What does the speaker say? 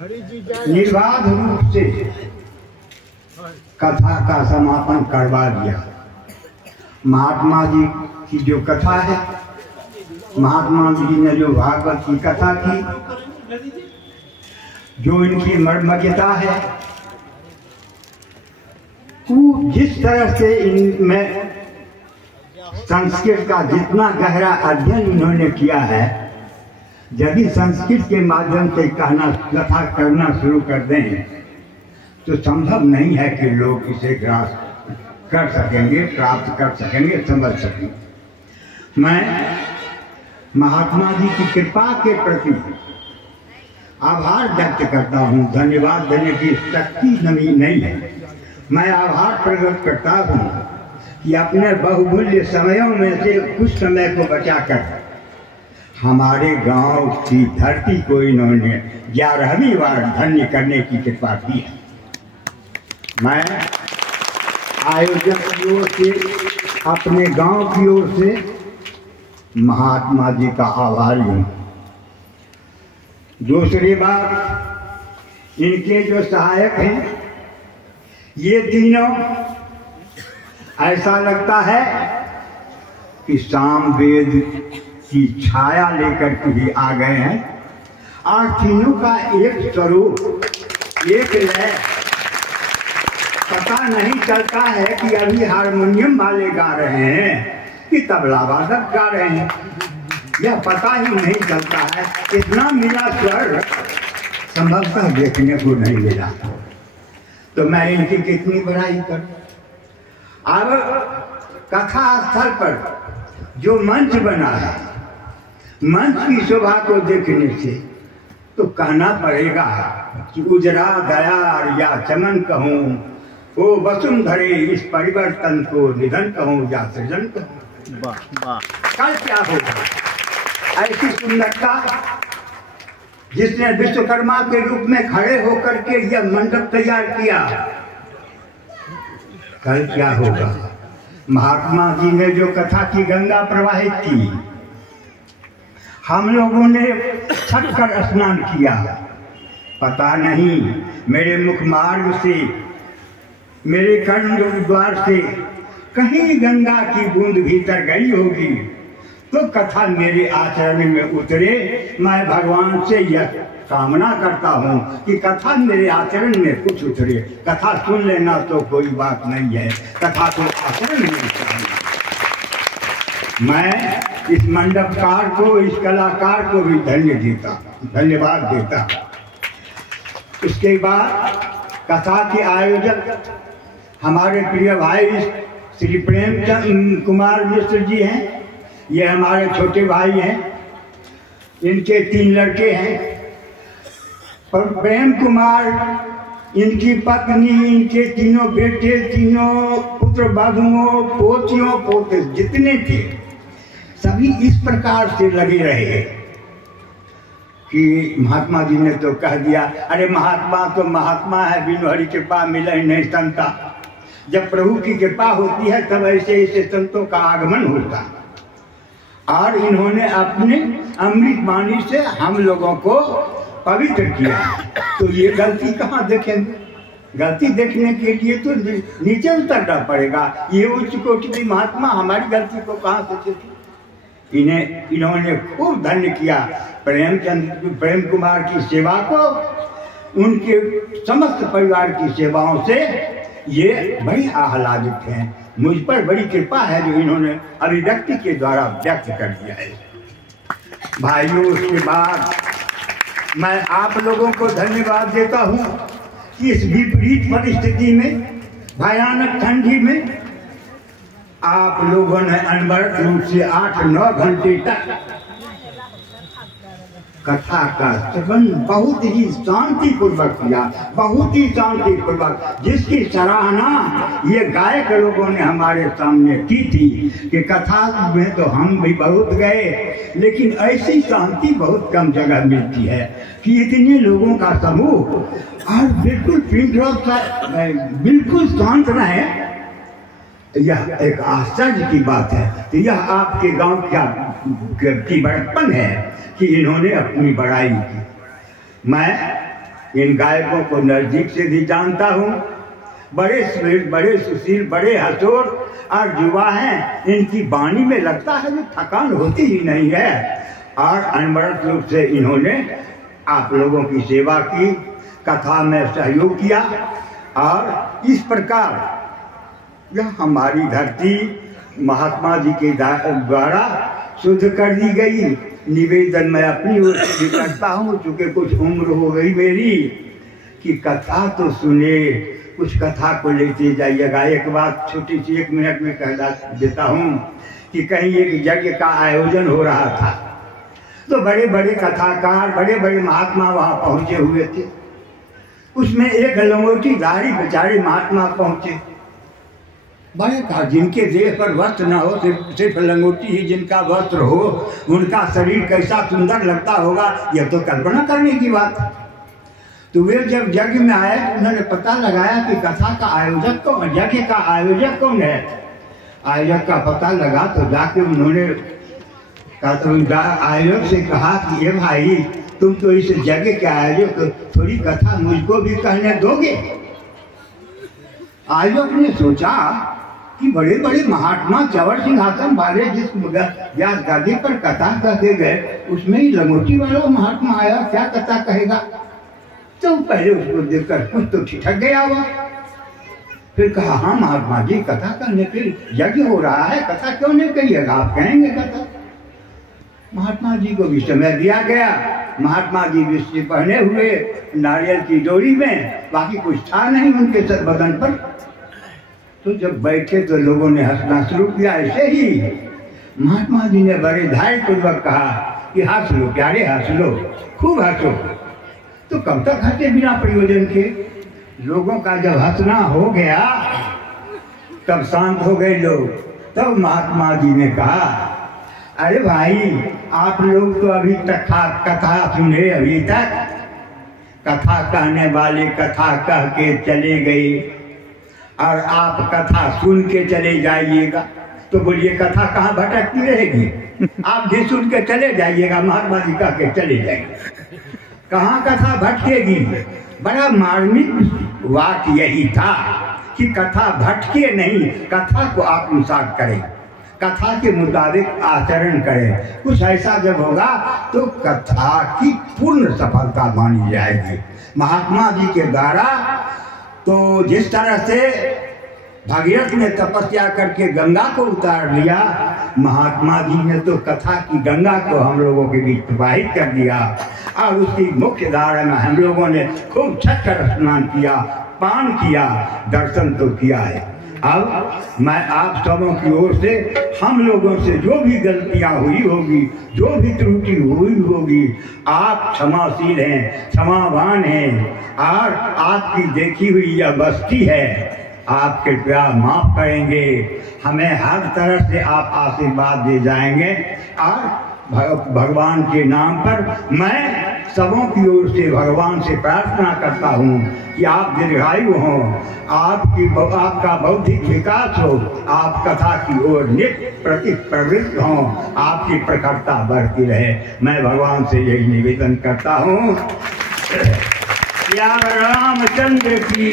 निर्बाध रूप से कथा का समापन करवा दिया। महात्मा जी की जो कथा है, महात्मा जी ने जो भागवत की कथा की, जो इनकी मर्मज्ञता है, वो जिस तरह से इनमें संस्कृत का जितना गहरा अध्ययन इन्होंने किया है, यदि संस्कृत के माध्यम से कहना कथा करना शुरू कर दें तो संभव नहीं है कि लोग इसे ग्रास कर सकेंगे, प्राप्त कर सकेंगे, समझ सकेंगे। मैं महात्मा जी की कृपा के प्रति आभार व्यक्त करता हूँ। धन्यवाद देने की शक्ति नहीं है। मैं आभार प्रकट करता हूँ कि अपने बहुमूल्य समयों में से कुछ समय को बचाकर हमारे गांव की धरती को इन्होंने 11वीं बार धन्य करने की कृपा की है। मैं आयोजक की ओर से, अपने गांव की ओर से महात्मा जी का आभारी हूँ। दूसरी बात, इनके जो सहायक हैं, ये तीनों ऐसा लगता है कि सामवेद की छाया लेकर के भी आ गए हैं, और तीनों का एक स्वरूप, एक लय। पता नहीं चलता है कि अभी हारमोनियम वाले गा रहे हैं कि तबला वादक गा रहे हैं, यह पता ही नहीं चलता है। इतना मिला स्वर संभवतः देखने को नहीं मिला, तो मैं इनकी कितनी बड़ाई करूं। अब कथा स्थल पर जो मंच बना है, मंच की शोभा को देखने से तो कहना पड़ेगा कि उजरा दयार या चमन कहूँ, ओ वसुंधरे इस परिवर्तन को निधन कहूँ या सृजन कहूँ। कल क्या होगा? ऐसी सुंदरता जिसने विश्वकर्मा के रूप में खड़े होकर के यह मंडप तैयार किया, कल क्या होगा? महात्मा जी ने जो कथा की गंगा प्रवाहित की, हम लोगों ने छठ कर स्नान किया। पता नहीं मेरे मुख मार्ग से, मेरे कर्ण द्वार से कहीं गंगा की बूंद भीतर गई होगी तो कथा मेरे आचरण में उतरे। मैं भगवान से यह कामना करता हूँ कि कथा मेरे आचरण में कुछ उतरे। कथा सुन लेना तो कोई बात नहीं है, कथा तो आचरण में उतरे। मैं इस मंडपकार को, इस कलाकार को भी धन्यवाद देता। उसके बाद कथा के आयोजक हमारे प्रिय भाई श्री प्रेम कुमार मिश्र जी हैं। ये हमारे छोटे भाई हैं, इनके 3 लड़के हैं। प्रेम कुमार, इनकी पत्नी, इनके 3 बेटे, 3 पुत्र बधुओं, पोतियों पोते जितने थे, सभी इस प्रकार से लगे रहे कि महात्मा जी ने तो कह दिया, अरे महात्मा तो महात्मा है, बिनु हरि कृपा मिले नहीं संता। जब प्रभु की कृपा होती है तब ऐसे ऐसे संतों का आगमन होता है। और इन्होंने अपने अमृत वाणी से हम लोगों को पवित्र किया। तो ये गलती कहाँ देखेंगे? गलती देखने के लिए तो नीचे उतरना पड़ेगा। ये उच्च कोटि की महात्मा हमारी गलती को कहाँ से देखे? इन्होंने खूब धन्य किया प्रेम कुमार की सेवा को। उनके समस्त परिवार की सेवाओं से ये बड़ी आह्लादित हैं। मुझ पर बड़ी कृपा है जो इन्होंने अभिव्यक्ति के द्वारा व्यक्त कर दिया है। भाइयों, उसके बाद मैं आप लोगों को धन्यवाद देता हूँ कि इस विपरीत परिस्थिति में, भयानक ठंडी में, आप लोगों ने अनवरत रूप से 8-9 घंटे तक कथा का श्रवण बहुत ही शांतिपूर्वक किया, बहुत ही शांतिपूर्वक, जिसकी सराहना ये गायक लोगों ने हमारे सामने की थी कि कथा में तो हम भी बहुत गए, लेकिन ऐसी शांति बहुत कम जगह मिलती है कि इतने लोगों का समूह और बिल्कुल बिल्कुल शांत रहे। यह एक आश्चर्य की बात है। तो यह आपके गांव की बड़प्पन है कि इन्होंने अपनी बड़ाई की। मैं इन गायकों को नज़दीक से भी जानता हूँ। बड़े स्वीट, बड़े सुशील, बड़े हंसोर और युवा हैं। इनकी वाणी में लगता है कि थकान होती ही नहीं है। और अनवरत रूप से इन्होंने आप लोगों की सेवा की, कथा में सहयोग किया और इस प्रकार यह हमारी धरती महात्मा जी के द्वारा शुद्ध कर दी गई। निवेदन मैं अपनी ओर से भी करता हूँ, चूँकि कुछ उम्र हो गई मेरी, कि कथा तो सुने, कुछ कथा को लेते जाइएगा। एक बात छोटी सी 1 मिनट में कह देता हूँ कि कहीं एक यज्ञ का आयोजन हो रहा था, तो बड़े बड़े कथाकार, बड़े बड़े महात्मा वहाँ पहुँचे हुए थे। उसमें एक लंगोटीधारी बेचारे महात्मा पहुँचे। बड़े कहा, जिनके देह पर वस्त्र न हो, सिर्फ लंगोटी ही जिनका वस्त्र हो, उनका शरीर कैसा सुंदर लगता होगा, यह तो कल्पना करने की बात है। तो वे जब यज्ञ में आए तो उन्होंने पता लगाया कि कथा का आयोजक कौन, यज्ञ का आयोजक कौन है। आयोजक का पता लगा तो जाके उन्होंने आयोजक से कहा कि ये भाई, तुम तो इस यज्ञ के आयोजक, थोड़ी कथा मुझको भी कहने दोगे। आयोजक ने सोचा कि बड़े बड़े महात्मा चवर सिंहासन वाले जिस व्यास गादी पर कथा कहते गए, उसमें ही लंगोटी वाला महात्मा आया, क्या कथा कहेगा। तो पहले उसको देखकर कुछ तो ठिठक गया हुआ। फिर कहा, हाँ महात्मा जी, कथा कहने के यज्ञ हो रहा है, कथा क्यों नहीं कहिएगा, आप कहेंगे कथा। महात्मा जी को भी समय दिया गया। महात्मा जी विषय पहने हुए नारियल की डोरी में, बाकी कुछ था नहीं उनके सर बदन पर। तो जब बैठे तो लोगों ने हंसना शुरू किया। ऐसे ही महात्मा जी ने बड़े धैर्यपूर्वक कहा कि हंस लो प्यारे, हंस लो, खूब हंसो। तो कब तक हंसे बिना प्रयोजन के। लोगों का जब हंसना हो गया तब शांत हो गए लोग। तब महात्मा जी ने कहा, अरे भाई, आप लोग तो अभी तक कथा सुने, अभी तक कथा कहने वाले कथा कह के चले गए और आप कथा सुन के चले जाइएगा। तो बोलिए कथा कहाँ भटकती रहेगी। आप भी सुन के चले जाइएगा, महात्मा जी कह के चले जाएंगे, कहाँ कथा भटकेगी। बड़ा मार्मिक वाक्य यही था कि कथा भटके नहीं, कथा को आत्मसात करें, कथा के मुताबिक आचरण करें। कुछ ऐसा जब होगा तो कथा की पूर्ण सफलता मानी जाएगी। महात्मा जी के द्वारा तो जिस तरह से भागीरथ ने तपस्या करके गंगा को उतार लिया, महात्मा जी ने तो कथा की गंगा को हम लोगों के बीच प्रवाहित कर दिया। और उसकी मुख्य धारा में हम लोगों ने खूब छठ कर स्नान किया, पान किया, दर्शन तो किया है। अब मैं आप सबों की ओर से, हम लोगों से जो भी गलतियां हुई होगी, जो भी त्रुटि हुई होगी, आप क्षमाशील हैं, क्षमावान हैं। और आपकी देखी हुई यह बस्ती है, आप कृपया माफ करेंगे, हमें हर तरह से आप आशीर्वाद दे जाएंगे। और भगवान के नाम पर मैं सबों की ओर से भगवान से प्रार्थना करता हूँ कि आप दीर्घायु हों, आपका बौद्धिक विकास हो, आप कथा की ओर नित्य प्रति प्रवृत्त हों, आपकी प्रखरता बढ़ती रहे। मैं भगवान से यही निवेदन करता हूँ। रामचंद्र की